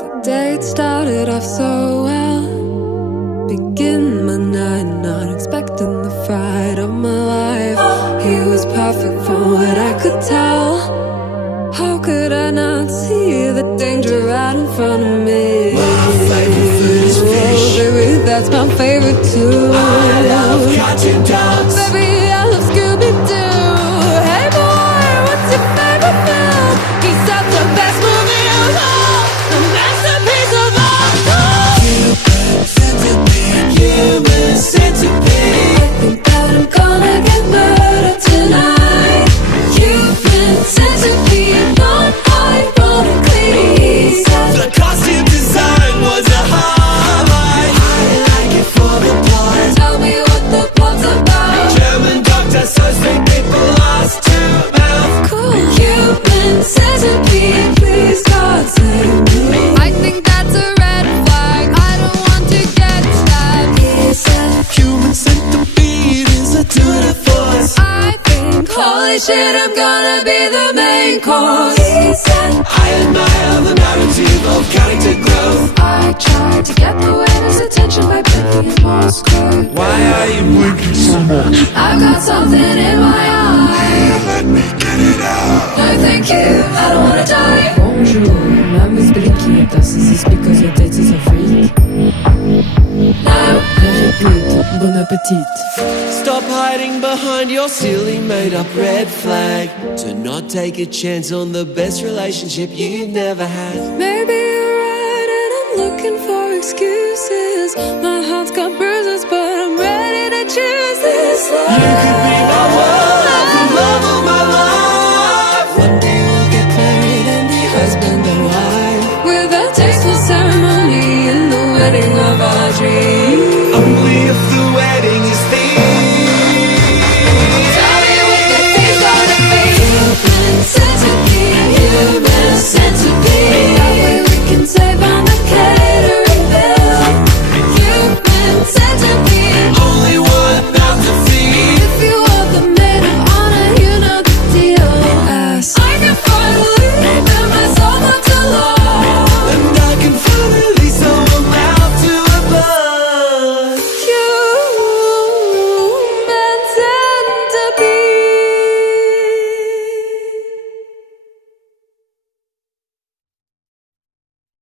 The date started off so well. Begin my night, not expecting the fright of my life. He was perfect from what I could tell. How could I not see the danger right in front of me? My favorite food is fish. Oh, baby, that's my favorite too. I love cartoon dogs. Baby, I love Scooby-Doo. Hey boy, what's your favorite film? He said the best movie of all, the masterpiece of all time. Human centipede, human centipede. I think that I'm gonna get murdered tonight. Human centipede, not ironically. He said The costume design was a highlight. I like it for the plot. tell me what the plot's about. German doctor says three people lost to mouth. Cool. Human centipede, please God save me. I think that's a red flag. I don't want to get stabbed. He said Human centipede is a tour de force. I think holy shit, I'm gonna be the main course. He said I admire the narrative of character growth. I tried to get the waiter's attention by blinking his Morse code. Why are you blinking so much? I've got something in my eye. Let me get it out. No thank you, I don't wanna die. Bonjour, ma Miss Briquetas. Is this because your date is a freak? No. Very good, bon appetit. Stop hiding behind your silly made-up red flag. To not take a chance on the best relationship you've never had. Maybe you're right and I'm looking for excuses. My heart's got bruises but I'm ready to choose this life. You could be my world, the love of my life. One day we'll get married and be husband and wife, with a tasteful ceremony and the wedding of our dreams.